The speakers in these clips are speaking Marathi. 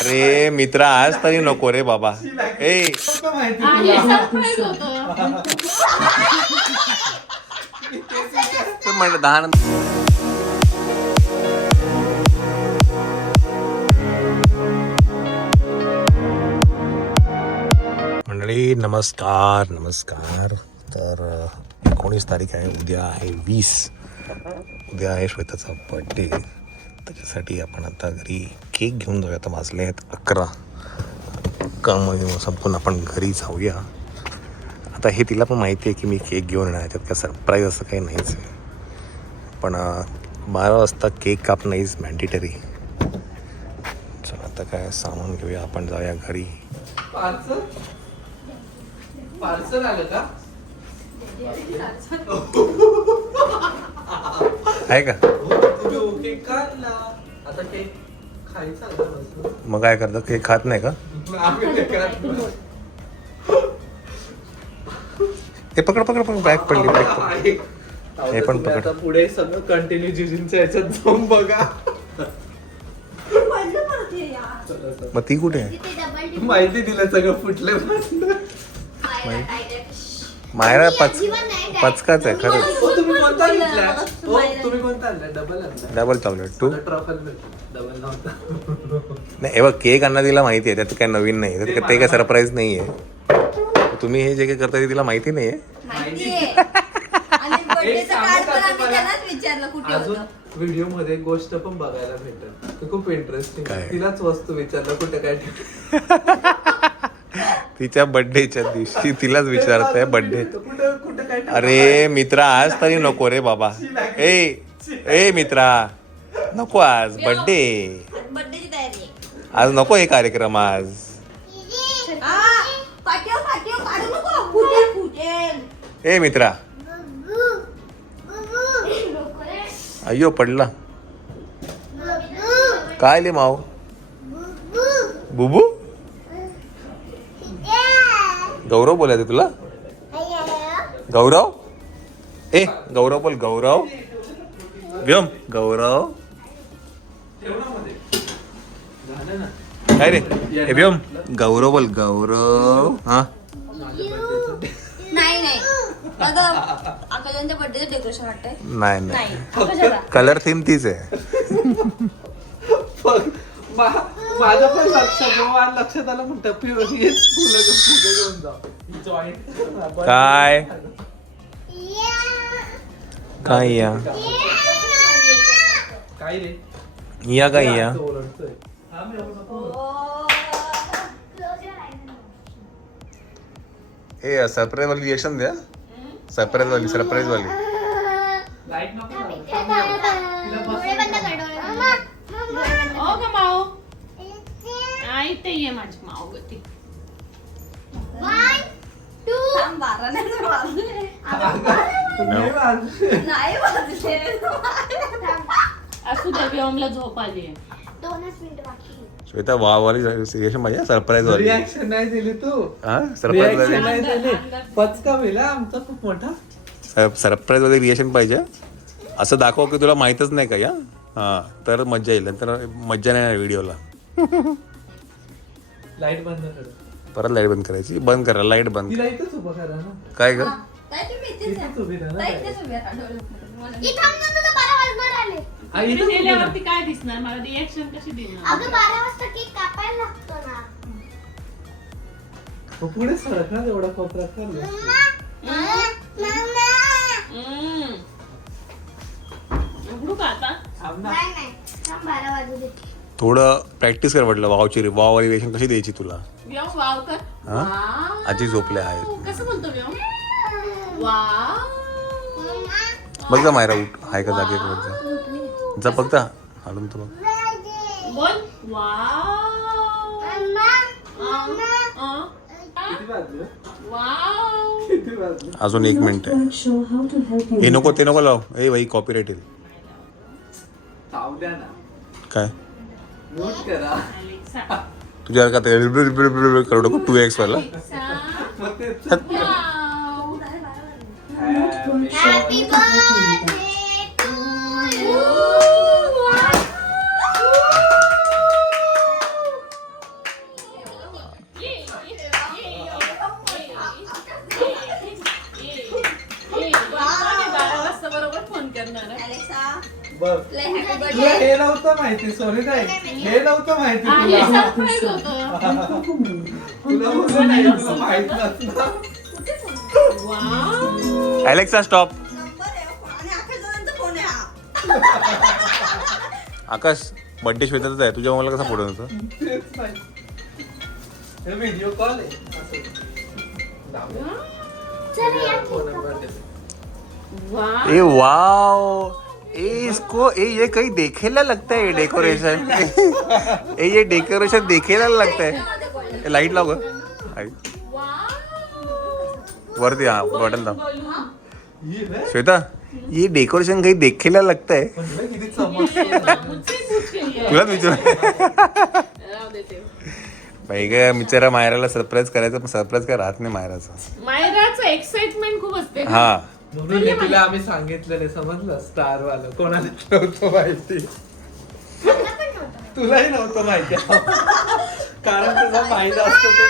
अरे मित्रा आज तरी नको रे बाबा. ए म्हणलं 10 मंडळी नमस्कार नमस्कार. तर 19 तारीख आहे, उद्या आहे 20. उद्या आहे श्वेताचा बर्थडे. त्याच्यासाठी आपण आता घरी केक घेऊन जाऊया. आता वाजले आहेत 11. कामं संपून आपण घरी जाऊया. आता हे तिला पण माहिती आहे की मी केक घेऊन येणार. त्याच्यात काय सरप्राईज असं काही नाहीच आहे. पण 12 वाजता केक कापणं इज मॅन्डेटरी. चला आता काय सामान घेऊया, आपण जाऊया घरी. पार्सल आलं का? आहे का? केक काढला. आता केक खायचा. मग काय करतं, केक खात नाही का? हे पकड पकड पकड. बॅग पडली, बॅग पडली. हे पण पकड. आता पुढे सगळं कंटिन्यू जिजींच्या याच्यात जाऊन बघा. मग ती कुठे आहे? माहिती दिलं सगळं फुटले. मायरा पचकाच आहे खरंच. तुम्ही कोणता घेतला? तुम्ही कोणता आणला? डबल आणला. Double chocolate. तू ट्रफल डबल नव्हता. नाही हे बघ, केक आणणं तिला माहिती आहे, त्यात काय नवीन नाही. ते काय सरप्राईज नाही आहे. तुम्ही हे जे काही करता ते तिला माहिती नाही आहे. अजून व्हिडिओ मध्ये गोष्ट पण बघायला भेटेल. खूप इंटरेस्टिंग. तिलाच वस्तू विचारलं कुठे काय तिच्या बर्थडेच्या दिवशी तिलाच विचारताय बर्थडे. कुठे काय. अरे मित्रा आज तरी नको रे बाबा. ए मित्रा नको, आज बर्थडे. आज नको हे कार्यक्रम. आज ए मित्रा. अय्यो पडला. काय ले माऊ? बुबू गौरव बोलायचं तुला? गौरव. ए गौरव बोल. गौरव व्योम. गौरव काय रे? ए व्योम गौरव बोल. गौरव. हा नाही नाही, कलर थीम तीच आहे. माझं पण लक्षात आलं म्हणतं फुलं घेऊन जा. काय काय या काय रे या काय या? ए सरप्राईज वाली रिएक्शन द्या. सरप्राईज वाली. लाईट नको. माझी माऊ गती. असू दे, व्योमला झोप आली. 2 मिनिटं बाकी. श्वेता वाली रिएक्शन पाहिजे. सरप्राईज वाली रिएक्शन नाही दिली तू. हा सरप्राईज रिएक्शन वाली. नाही दिली. पचका मिला आमचा खूप मोठा. सरप्राईज वाली रिएक्शन पाहिजे. असं दाखव की तुला माहीतच नाही का या. हा तर मज्जा येईल. नंतर मज्जा नाही व्हिडिओला. लाईट बंद कर. परत लाईट बंद करायची. बंद करा लाईट बंद. तिला इथंच उभं करा ना. काय ग? इथंच उभी राहा ना. इथे गेल्यावरती काय दिसणार? मला रिएक्शन कशी देणार? अगं 12 वाजता केक कापायला लागतो ना. पुढे सरक ना, एवढा कोपरा कर. उघडू का आता? नाही थांब 12 वाजू दे. थोडं प्रॅक्टिस कर म्हटलं. वाव वाली रिएक्शन कशी द्यायची तुला? व्योम वाव कर. हा? वाव. आजी झोपल्या आहेत. कसं बोलतो व्योम? वाव. बघ जा मायरा, उठ. आहे का जागे? बघ जा. जा बघ जा. हालून तुला बोल. वाव. किती वाजले? वाव. किती वाजले? अजून 1 मिनिट आहे. हे नको ते नको लाव. ए भाई कॉपीराइट येईल. चाव द्या ना. काय म्यूट करा. अलेक्सा. तुझ्या का ते करू नको 2x वाला. मग ते वाव. Happy birthday to you. On करणार आहे. बघ तुला हे नव्हतं माहिती सॉरी नाही हे नव्हतं माहिती हा, हे तुला surprise होतं. तुला बोललो नाही तुला माहित नसतं wow. Alexa stop. Akash birthday श्वेताचा आहे, तुझ्या मला कसा फोटो होतो? तेच नाही हे व्हिडिओ कॉल आहे असं. चल या फोन नंबर दे. वाव. ए वाओ, ए इसको ये कहीं देखेला लगता है ये डेकोरेशन. ए ये डेकोरेशन देखेला लगता है. लाईट लाव ग. वरती हा बटन दाब. ये ना श्वेता ये डेकोरेशन कहीं देखेला लगता है. म्हणलं किती चमकतो. तुला विचार राहू दे ते. बाई ग बिचारा मायराला सरप्राईज करायचं, पण सरप्राईज काय राहत नाही मायराचं. मायराचं एक्साइटमेंट खूप असते ना. हा म्हणून हे तिला आम्ही सांगितलं नाही समजलं स्टार वालं कोणाला नव्हतं माहिती. तुलाही नव्हतं माहिती कारण तुझं माहित असतं ते.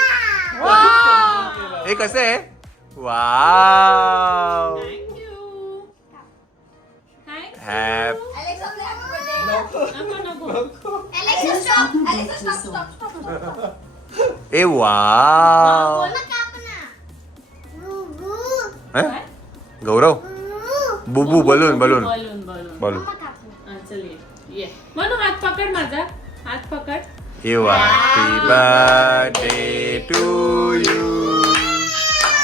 हे कसं आहे. Wow Thank you. Thanks. हॅप नको नको. Alexa, stop. ए वाव. बोला कापना. बुबू. हं? Gaurav Bubu balloon balloon balloon balloon. Balloon. Mama कापू. हा, चल ये. म्हणू हात पकड माझा. हात पकड. ए happy birthday to you.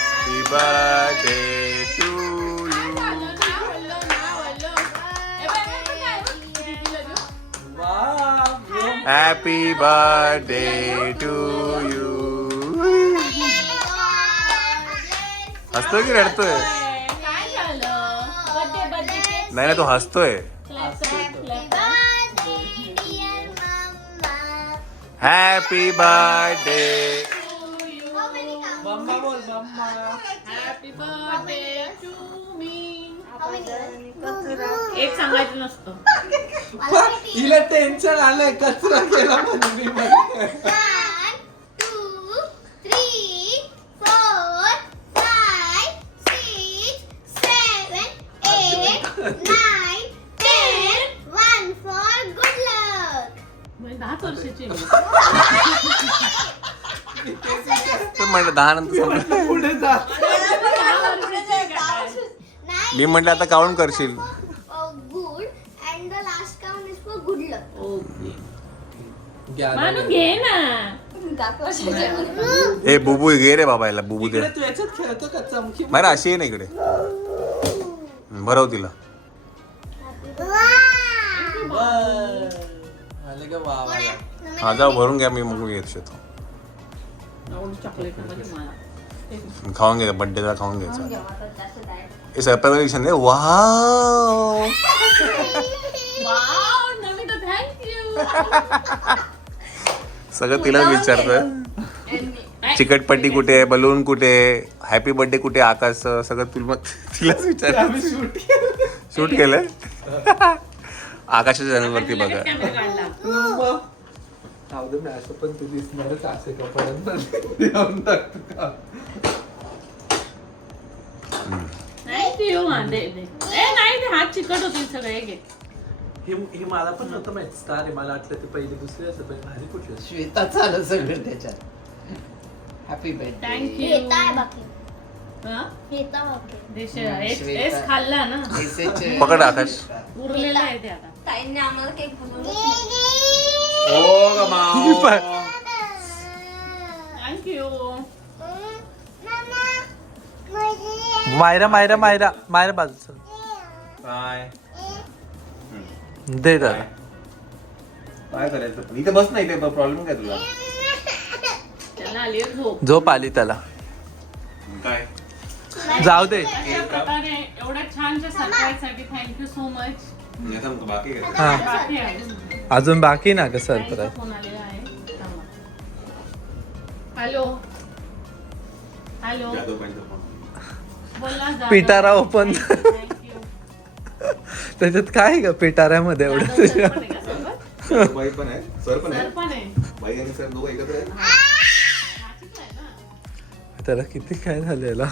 Happy birthday to you. Hello ना, हॅलो ना, हॅलो. ए बाय, बाय, बाय, बाय. दीदीला देऊ. Wow. Happy birthday to you. हसतोय की रडतोय? काय झालं? Birthday birthday cake. नाही ना तो हसतोय. Clap clap clap. Dear Mama. Happy birthday. Mama बोल mama. Happy birthday to me. How many? एक सांगायचं नसतं. हिला टेन्शन आलंय कचरा केला म्हणून मी मध्ये. 1, 2, 3, 4, 5, 6, 7, 8, 9, 10. 1 for good luck. म्हणजे 10 वर्षाची आहे मी. तर म्हणलं 10 नंतर संपलं. पुढे जा. 10 वर्षाची आहे काय? मी म्हटलं आता काउंट करशील. Good and the last count is for good luck. Okay. घ्या ना. मानू घे ना. ए बुबू घे रे बाबा याला बुबू दे. इकडे तू याच्यात खेळतो का चमकी मायरा अशी आहे ना इकडे. भरव तिला. आले का वावाला. हा जाऊ भरून घ्या, मी मग येत शेतो. आवडून चॉकलेट मध्ये मला. खाऊन घ्यायचं बर्थडेला खाऊन घ्यायचं. हे सरप्राईज आहे. Wow wow, Namita thank you. सगळं तिलाच विचारतोय. चिकटपट्टी कुठे आहे, बलून कुठे आहे, हॅपी बर्थडे कुठे आहे, आकाश सगळं तुला तिलाच विचार. आम्ही शूट केलं. शूट केलंय. आकाशाच्या चॅनलवरती बघा. कॅमेरा काढला. मग जाऊ दे, मी असं पण तू दिसणारच असे कपड्यांमध्ये देऊन टाकतो का. Thank you. हा दे दे. ए नाही ते हात चिकट होतील सगळे. घे. हे मला पण नव्हतं माहित स्टार आहे. मला वाटलं ते पहिले दुसरे असं पण भारी कुठलं. श्वेताच आलं सगळं त्याच्यात. Happy birthday. Thank you. येता आहे बाकी. हा? येता बाकी. देश श्वेता. एस खाल्ला ना. पकड आकाश. उरलेला आहे ते आता. ताईंनी आम्हाला केक बनवून थँक यू. मायरा मायरा मायरा मायरा बाजू काय दे दादा. काय करायचं इथे बस नाही. ते प्रॉब्लेम काय तुला? त्याला आली आहे झोप. झोप आली त्याला. काय जाऊ दे. अशा प्रकारे एवढ्या छानशा सरप्राईज साठी थँक्यू सो मच. बाकी काय? हा बाकी आहे अजून. अजून बाकी ना का ताईचा सरप्राईज. फोन आलेला आहे. Hello hello. जाधवबाईंचा फोन. बोला जा. पिटारा open. थँक्यू. त्याच्यात काय आहे का पिटाऱ्यामध्ये एवढं तुझ्या. बाई पण आहे, सर पण सर आहे. पण आहे. बाई आणि सर दोघं एकत्र आहेत. नाशिकला आहे ना. त्याला किती काय झालेला.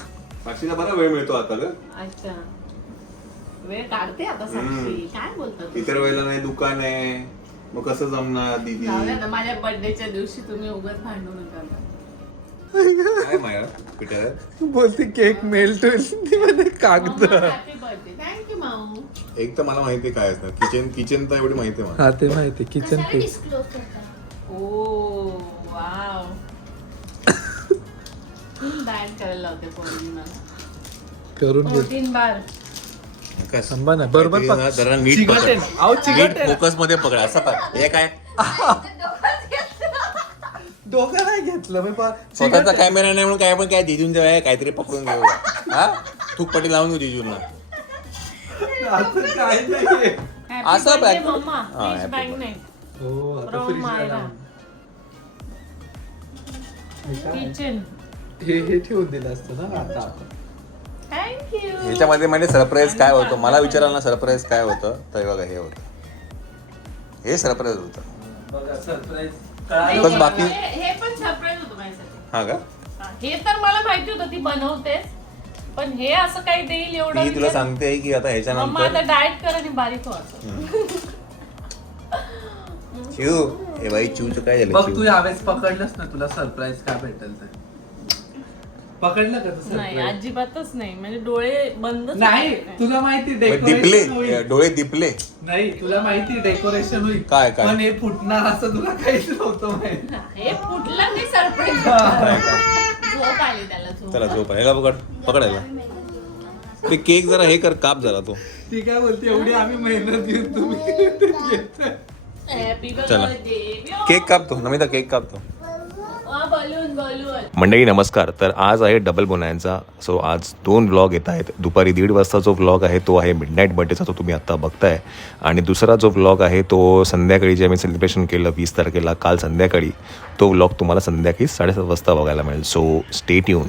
साक्षीला बरा वेळ मिळतो आता ग. अच्छा. वेळ काढते आता साक्षी काय बोलतात इतर वेळेला नाही दुकान आहे मग कसं जमणार दीदी जाऊ द्या ना, माझ्या बर्थडेच्या दिवशी तुम्ही उगाच भांडू नका काय माया पीटर बोलते केक मेल्ट मध्ये कागद हॅपी बर्थडे थँक्यू माऊ एक तर मला माहिती काय असणार किचन तर एवढी माहिती आहे मला हा ते माहिती किचन कशाला केक डिस्क्लोज करतात ओ वाव डाएट करायला लावते पोरी मला करून घे प्रोटीन बार काय संभा ना बरोबर काहीतरी ना जरा नीट चिकट पकड आहे ना. अहो, चिकट नीट आहे ना. फोकस मध्ये पकड असं पकड हे काय डोकं नाही घेतलं मी स्वतःचा कॅमेरा नाही म्हणून काय पण काय जिजून जेव्हा काहीतरी पकडून घेऊ हा थूकपट्टी लावून घेऊ जिजूंना असं काय नाहीये. असं बॅग- मम्मा हा, फिश happy बॅग नाही हो आता फ्रॉम फ्रीजला मायरा लावून. किचन हे ठेवून दिलं असतं ना आता आपण थँक्यू ह्याच्यामध्ये म्हणजे सरप्राईज काय होतं मला विचारायला ना सरप्राईज काय होतं तर बघा हे होतं हे सरप्राईज होतं बघा सरप्राईज बस बाकी- हे पण सरप्राईज होतं माझ्यासाठी हा का हा, हे तर मला माहिती होतं ती बनवतेस पण हे असं काही देईल एवढं ती तुला विचार- सांगते की आता मम्मा ह्याच्यानंतर आता डाएट कर आणि बारीक व्हायचं चिव हे बाई चिवचं काय झालं बघ तू चिव यावेळेस पकडलंस ना तुला सरप्राईज काय भेटेल ते पकडलं का तू नाही surprise? अजिबातच नाही म्हणजे डोळे बंद नाही तुला माहिती दिपले डेकोरेशन होईल डोळे दिपले नाही तुला माहिती डेकोरेशन होईल काय? पण हे फुटणार असं तुला काहीच नव्हतं माहिती हे फुटलं नाही सरप्राईज काय काय? झोप आली त्याला झोप चला झोप याला पकडायला ते केक जरा हे कर काप जरा तो ती काय बोलते एवढी आम्ही मेहनत घेऊन तुम्ही घेतोय. हॅपी चला. बर्थडे केक कापतो नमिता केक कापतो बलून बलून मंडळी नमस्कार तर आज आहे डबल बोनायचा सो आज 2 व्लॉग येत आहेत दुपारी 1:30 वाजता जो व्लॉग आहे तो आहे मिडनाईट बर्थडेचा तो तुम्ही आत्ता बघताय आणि दुसरा जो व्लॉग आहे तो संध्याकाळी जे आम्ही सेलिब्रेशन केलं 20 तारखेला काल संध्याकाळी तो व्लॉग तुम्हाला संध्याकाळी 7:30 वाजता बघायला मिळेल सो स्टे ट्यून